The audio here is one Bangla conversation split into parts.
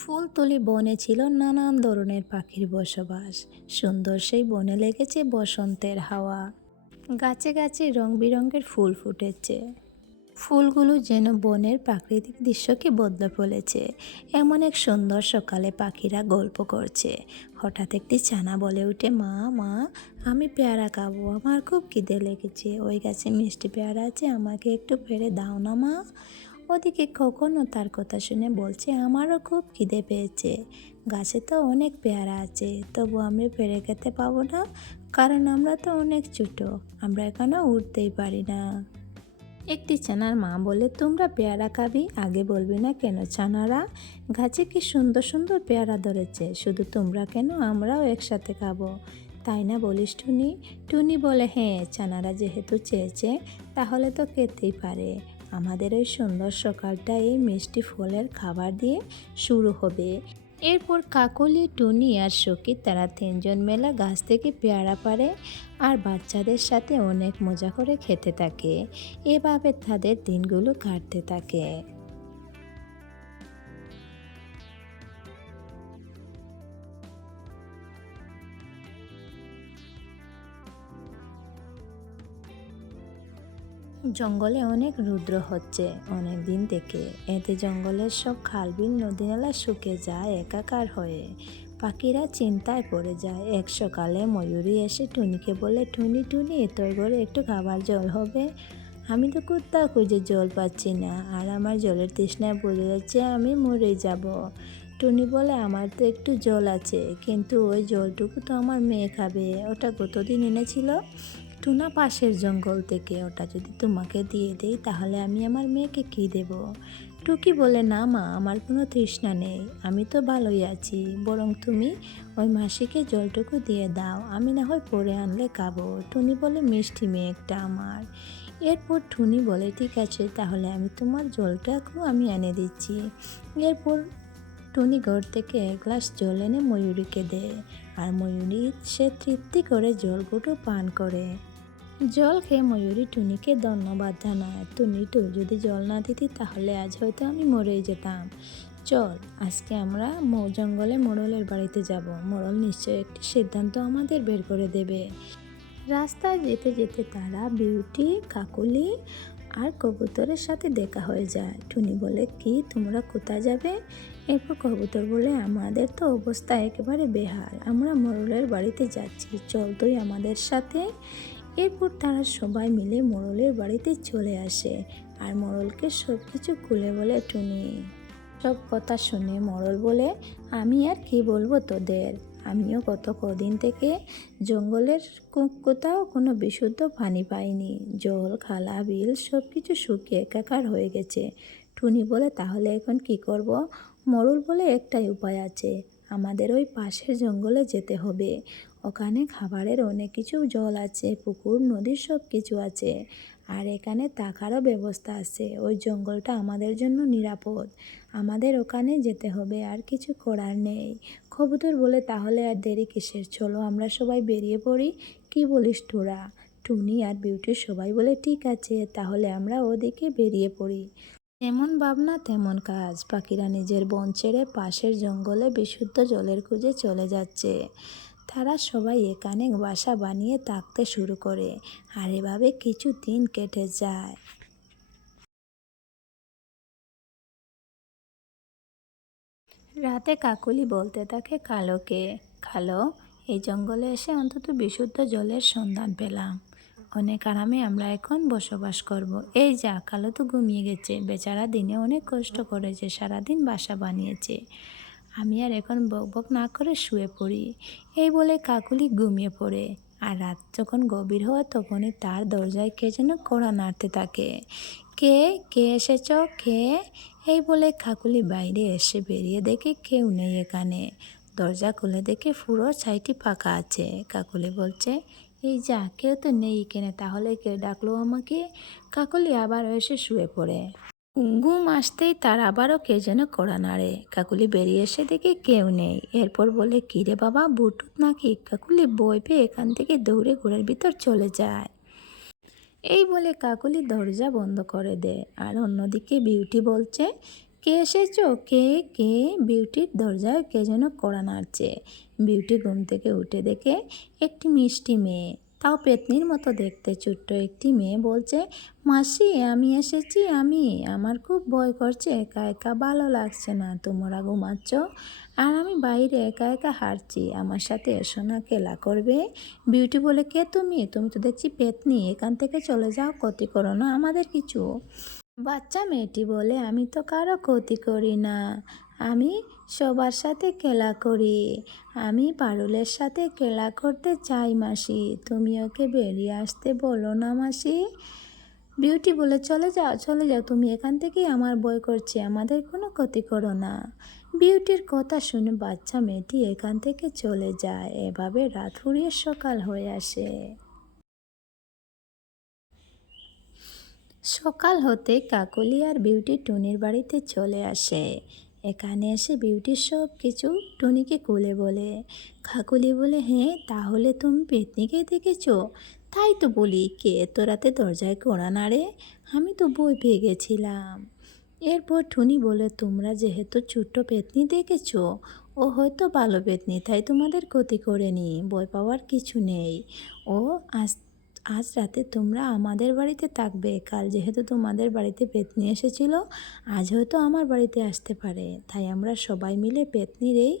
ফুলতলি বনে ছিল নানান ধরনের পাখির বসবাস। সুন্দর সেই বনে লেগেছে বসন্তের হাওয়া। গাছে গাছে রং বেরঙের ফুল ফুটেছে। ফুলগুলো যেন বনের প্রাকৃতিক দৃশ্যকে বদলে ফেলেছে। এমন এক সুন্দর সকালে পাখিরা গল্প করছে। হঠাৎ একটি ছানা বলে উঠে, মা মা, আমি পেয়ারা খাবো, আমার খুব খিদে লেগেছে। ওই গাছে মিষ্টি পেয়ারা আছে, আমাকে একটু পেড়ে দাও না মা। ওদিকে কখনো তার কথা শুনে বলছে, আমারও খুব খিদে পেয়েছে। গাছে তো অনেক পেয়ারা আছে, তবু আমরা পেড়ে খেতে পাবো না, কারণ আমরা তো অনেক ছোট, আমরা এখানে উঠতেই পারি না। একটি ছানার মা বলে, তোমরা পেয়ারা খাবি, আগে বলবি না কেন? ছানারা, গাছে কি সুন্দর সুন্দর পেয়ারা ধরেছে, শুধু তোমরা কেন, আমরাও একসাথে খাবো, তাই না বলিস টুনি? টুনি বলে, হ্যাঁ, ছানারা যেহেতু চেয়েছে তাহলে তো খেতেই পারে। আমাদের ওই সুন্দর সকালটা এই মিষ্টি ফলের খাবার দিয়ে শুরু হবে। এরপর কাকলি, টুনি আর সখী তারা তিনজন মেলা গাছ থেকে পেয়ারা পাড়ে আর বাচ্চাদের সাথে অনেক মজা করে খেতে থাকে। এভাবে তাদের দিনগুলো কাটতে থাকে। জঙ্গলে অনেক রুদ্র হচ্ছে অনেক দিন থেকে। এতে জঙ্গলের সব খালবিল নদী-নালা শুকিয়ে যায় একাকার হয়ে। পাখিরা চিন্তায় পড়ে যায়। এক সকালে ময়ূরী এসে টুনিকে বলে, টুনি টুনি, তোর ঘরে একটু খাবার জল হবে? আমি তো কোথাও খুঁজে জল পাচ্ছি না, আর আমার জলের তৃষ্ণায় বুঝে যাচ্ছে আমি মরে যাব। টুনি বলে, আমার তো একটু জল আছে, কিন্তু ওই জলটুকু তো আমার মেয়ে খাবে, ওটা কতদিন এনেছিল টুনা পাশের জঙ্গল থেকে, ওটা যদি তোমাকে দিয়ে দেই তাহলে আমি আমার মেয়েকে কী দেব? টুকি বলে, না মা, আমার কোনো তৃষ্ণা নেই, আমি তো ভালোই আছি, বরং তুমি ওই মাসিকে জলটুকু দিয়ে দাও, আমি না হয় পরে আনলে খাবো। টুনি বলে, মিষ্টি মেয়ে একটা আমার। এরপর টুনি বলে, ঠিক আছে, তাহলে আমি তোমার জলটাকে আমি এনে দিচ্ছি। এরপর টুনি ঘর থেকে এক গ্লাস জল এনে ময়ূরীকে দেয়, আর ময়ূরী সে তৃপ্তি করে জলগুলো পান করে। জল খেয়ে ময়ূরী টুনিকে ধন্যবাদ জানায়। টুনি, তুই যদি জল না দিতি তাহলে আজ হয়তো আমি মরেই যেতাম। চল, আজকে আমরা জঙ্গলে মোড়লের বাড়িতে যাব, মোড়ল নিশ্চয়ই একটি সিদ্ধান্ত আমাদের বের করে দেবে। রাস্তায় যেতে যেতে তারা বিউটি, কাকুলি আর কবুতরের সাথে দেখা হয়ে যায়। টুনি বলে, কি, তোমরা কোথায় যাবে? এরপর কবুতর বলে, আমাদের তো অবস্থা একেবারে বেহাল, আমরা মোড়লের বাড়িতে যাচ্ছি, চল তুই আমাদের সাথে। এরপর তারা সবাই মিলে মোড়লের বাড়িতে চলে আসে, আর মোড়লকে সব কিছু খুলে বলে টুনি। সব কথা শুনে মোড়ল বলে, আমি আর কি বলবো তোদের, আমিও গত কদিন থেকে জঙ্গলের কোথাও কোনো বিশুদ্ধ পানি পাইনি, জল, খালা, বিল সব কিছু শুকিয়ে একাকার হয়ে গেছে। টুনি বলে, তাহলে এখন কি করব? মোড়ল বলে, একটাই উপায় আছে, আমাদের ওই পাশের জঙ্গলে যেতে হবে, ওখানে খাবারের অনেক কিছু জল আছে, পুকুর, নদী সব কিছু আছে, আর এখানে থাকারও ব্যবস্থা আছে, ওই জঙ্গলটা আমাদের জন্য নিরাপদ, আমাদের ওখানে যেতে হবে, আর কিছু করার নেই। কবুতর বলে, তাহলে আর দেরি কিসের, চলো আমরা সবাই বেরিয়ে পড়ি, কি বলিস তোরা? টুনি আর বিউটি সবাই বলে, ঠিক আছে, তাহলে আমরা ওদিকে বেরিয়ে পড়ি। যেমন ভাবনা তেমন কাজ, পাখিরা নিজের বন ছেড়ে পাশের জঙ্গলে বিশুদ্ধ জলের খুঁজে চলে যাচ্ছে। তারা সবাই এখানে বাসা বানিয়ে থাকতে শুরু করে, আর এভাবে কিছু দিন কেটে যায়। রাতে কাকুলি বলতে থাকে কালোকে, খালো, এই জঙ্গলে এসে অন্তত বিশুদ্ধ জলের সন্ধান পেলাম, অনেক আরামে আমরা এখন বসবাস করব। এই যা, কালো তো ঘুমিয়ে গেছে, বেচারা দিনে অনেক কষ্ট করেছে, সারাদিন বাসা বানিয়েছে, আমি আর এখন বকবক না করে শুয়ে পড়ি। এই বলে কাকুলি ঘুমিয়ে পড়ে। আর রাত যখন গভীর হয় তখনই তার দরজায় কে যেন কড়া নাড়তে থাকে। কে কে এসেছ, কে? এই বলে কাকুলি বাইরে এসে বেরিয়ে দেখে কেউ নেই এখানে। দরজা খুলে দেখে পুরো ছাইটি ফাঁকা আছে। কাকুলি বলছে, এই যা, কেউ তো নেই এখানে, তাহলে কে ডাকলো আমাকে? কাকুলি আবার এসে শুয়ে পড়ে। ঘুম আসতেই তার আবারও কে যেন কড়া নাড়ে। কাকুলি বেরিয়ে এসে দেখে কেউ নেই। এরপর বলে, কিরে বাবা, বুটুত নাকি? কাকুলি ভয় পেয়ে এখান থেকে দৌড়ে ঘরের ভিতর চলে যায়। এই বলে কাকুলি দরজা বন্ধ করে দেয়। আর অন্যদিকে বিউটি বলছে, কে এসেছো? কে? কে? বিউটির দরজায় কে যেন কড়া নাড়ছে। বিউটি ঘুম থেকে উঠে দেখে একটি মিষ্টি মেয়ে, তাও পেতনির মতো দেখতে ছোট্ট একটি মেয়ে বলছে, মাসি আমি এসেছি। আমার খুব ভয় করছে, একা একা ভালো লাগছে না, তোমরা ঘুমাচ্ছ আর আমি বাইরে একা একা হাঁটছি, আমার সাথে এসো না, খেলা করবে? বিউটি বলে, কে তুমি? তুমি তো দেখছি পেতনি, এখান থেকে চলে যাও, ক্ষতি করো না আমাদের কিছু। বাচ্চা মেয়েটি বলে, আমি তো কারো ক্ষতি করি না, আমি সবার সাথে খেলা করি, আমি পারুলের সাথে খেলা করতে চাই মাসি, তুমি ওকে বেরিয়ে আসতে বলো না মাসি। বিউটি বলে, চলে যাও চলে যাও, তুমি এখান থেকেই, আমার ভয় করছে, আমাদের কোনো ক্ষতি করো না। বিউটির কথা শুনে বাচ্চা মেয়েটি এখান থেকে চলে যায়। এভাবে রাত ফুরিয়ে সকাল হয়ে আসে। সকাল হতে কাকলি আর বিউটি টুনির বাড়িতে চলে আসে। এখানে এসে বিউটি সব কিছু টুনিকে খুলে বলে। কাকলি বলে, হ্যাঁ তাহলে তুমি পেতনিকে দেখেছো? তাই তো বলি, কে এত রাতে দরজায় কড়া নাড়ে? আমি তো ভয় পেয়ে গেছিলাম। এরপর টুনি বলে, তোমরা যেহেতু ছোট্ট পেতনি দেখেছো, ও হয়তো ভালো পেতনি, তাই তোমাদের ক্ষতি করেনি, ভয় পাওয়ার কিছু নেই। ও আজ আজ রাতে তোমরা আমাদের বাড়িতে থাকবে, কাল যেহেতু তোমাদের বাড়িতে পেতনি এসেছিল, আজ হয়তো আমার বাড়িতে আসতে পারে, তাই আমরা সবাই মিলে পেতনির এই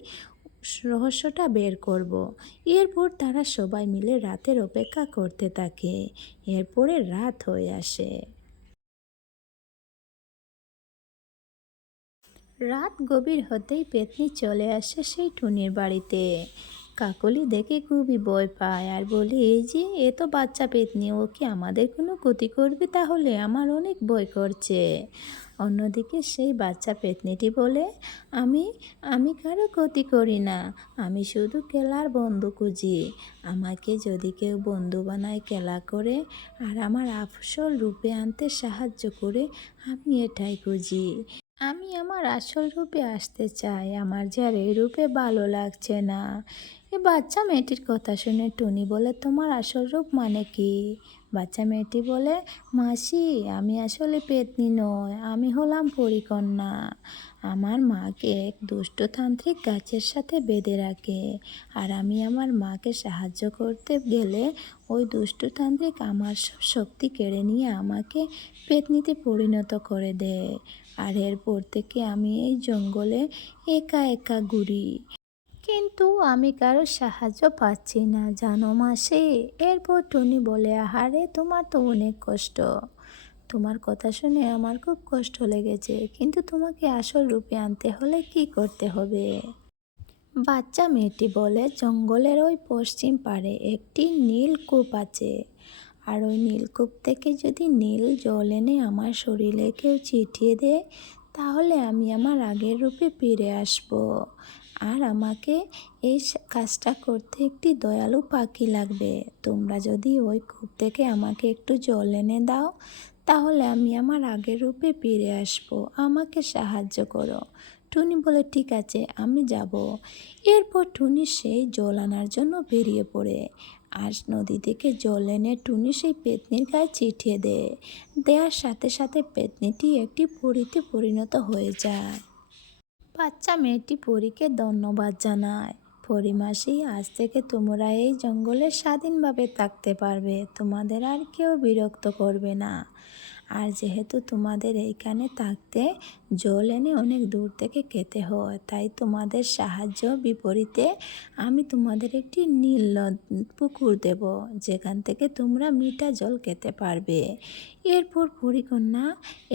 রহস্যটা বের করব। এরপর তারা সবাই মিলে রাতের অপেক্ষা করতে থাকে। এরপরে রাত হয়ে আসে। রাত গভীর হতেই পেতনি চলে আসে সেই টুনির বাড়িতে। কাকলি দেখে খুবই ভয় পায় আর বলে, এই যে এ তো বাচ্চা পেতনি, ও কি আমাদের কোনো ক্ষতি করবে? তাহলে আমার অনেক ভয় করছে। অন্যদিকে সেই বাচ্চা পেতনিটি বলে, আমি আমি কারো ক্ষতি করি না, আমি শুধু খেলার বন্ধু খুঁজি, আমাকে যদি কেউ বন্ধু বানায় খেলা করে আর আমার আসল রূপে আনতে সাহায্য করে, আমি এটাই খুঁজি। আমি আমার আসল রূপে আসতে চাই, আমার যে আর এই রূপে ভালো লাগছে না। এ বাচ্চা মেয়েটির কথা শুনে টুনি বলে, তোমার আসল রূপ মানে কি? বাচ্চা মেয়েটি বলে, মাসি আমি আসলে পেতনি নয়, আমি হলাম পরীকন্যা। আমার মাকে এক দুষ্টতান্ত্রিক গাছের সাথে বেঁধে রাখে, আর আমি আমার মাকে সাহায্য করতে গেলে ওই দুষ্টতান্ত্রিক আমার সব শক্তি কেড়ে নিয়ে আমাকে পেতনিতে পরিণত করে দেয়। আর এরপর থেকে আমি এই জঙ্গলে একা একা ঘুরি, কিন্তু আমি কারো সাহায্য পাচ্ছি না, জানো মাসি। এরপর টুনি বলে, আহারে তোমার তো অনেক কষ্ট, তোমার কথা শুনে আমার খুব কষ্ট লেগেছে, কিন্তু তোমাকে আসল রূপে আনতে হলে কি করতে হবে? বাচ্চা মেয়েটি বলে, জঙ্গলের ওই পশ্চিম পাড়ে একটি নীলকূপ আছে, আর ওই নীলকূপ থেকে যদি নীল জল এনে আমার শরীরে কেউ ছিটিয়ে দেয়, তাহলে আমি আমার আগের রূপে ফিরে আসব। আর আমাকে এই কাজটা করতে একটি দয়ালু পাখি লাগবে। তোমরা যদি ওই কূপ থেকে আমাকে একটু জল এনে দাও, তাহলে আমি আমার আগের রূপে ফিরে আসব, আমাকে সাহায্য করো। টুনি বলে, ঠিক আছে আমি যাব। এরপর টুনি সেই জল আনার জন্য বেরিয়ে পড়ে, আর নদী থেকে জল এনে টুনি সেই পেতনির গায়ে ছিটিয়ে দেওয়ার সাথে সাথে পেতনিটি একটি পরীতে পরিণত হয়ে যায়। বাচ্চা মেয়েটি পরীকে ধন্যবাদ জানায়। পরিমাসি, আজ থেকে তোমরা এই জঙ্গলে স্বাধীনভাবে থাকতে পারবে, তোমাদের আর কেউ বিরক্ত করবে না। আর যেহেতু তোমাদের এইখানে থাকতে জল এনে অনেক দূর থেকে খেতে হয়, তাই তোমাদের সাহায্য বিপরীতে আমি তোমাদের একটি নীল পুকুর দেব, যেখান থেকে তোমরা মিঠা জল খেতে পারবে। এরপর পরীকন্যা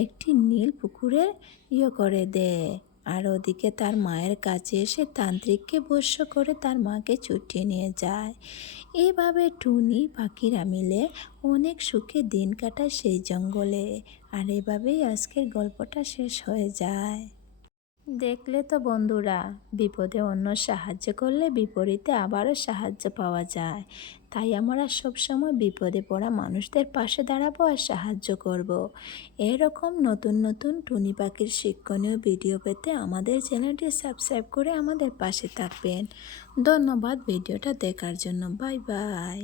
একটি নীল পুকুরের করে দেয়, আর ওদিকে তার মায়ের কাছে এসে তান্ত্রিককে বশ্য করে তার মাকে ছুটিয়ে নিয়ে যায়। এভাবে টুনি পাখিরা মিলে অনেক সুখে দিন কাটায় সেই জঙ্গলে। আর এভাবেই আজকের গল্পটা শেষ হয়ে যায়। দেখলে তো বন্ধুরা, বিপদে অন্য সাহায্য করলে বিপরীতে আবারও সাহায্য পাওয়া যায়। তাই আমরা সবসময় বিপদে পড়া মানুষদের পাশে দাঁড়াবো আর সাহায্য করব। এরকম নতুন নতুন টুনি পাখির শিক্ষণীয় ভিডিও পেতে আমাদের চ্যানেলটি সাবস্ক্রাইব করে আমাদের পাশে থাকবেন। ধন্যবাদ ভিডিওটা দেখার জন্য। Bye bye.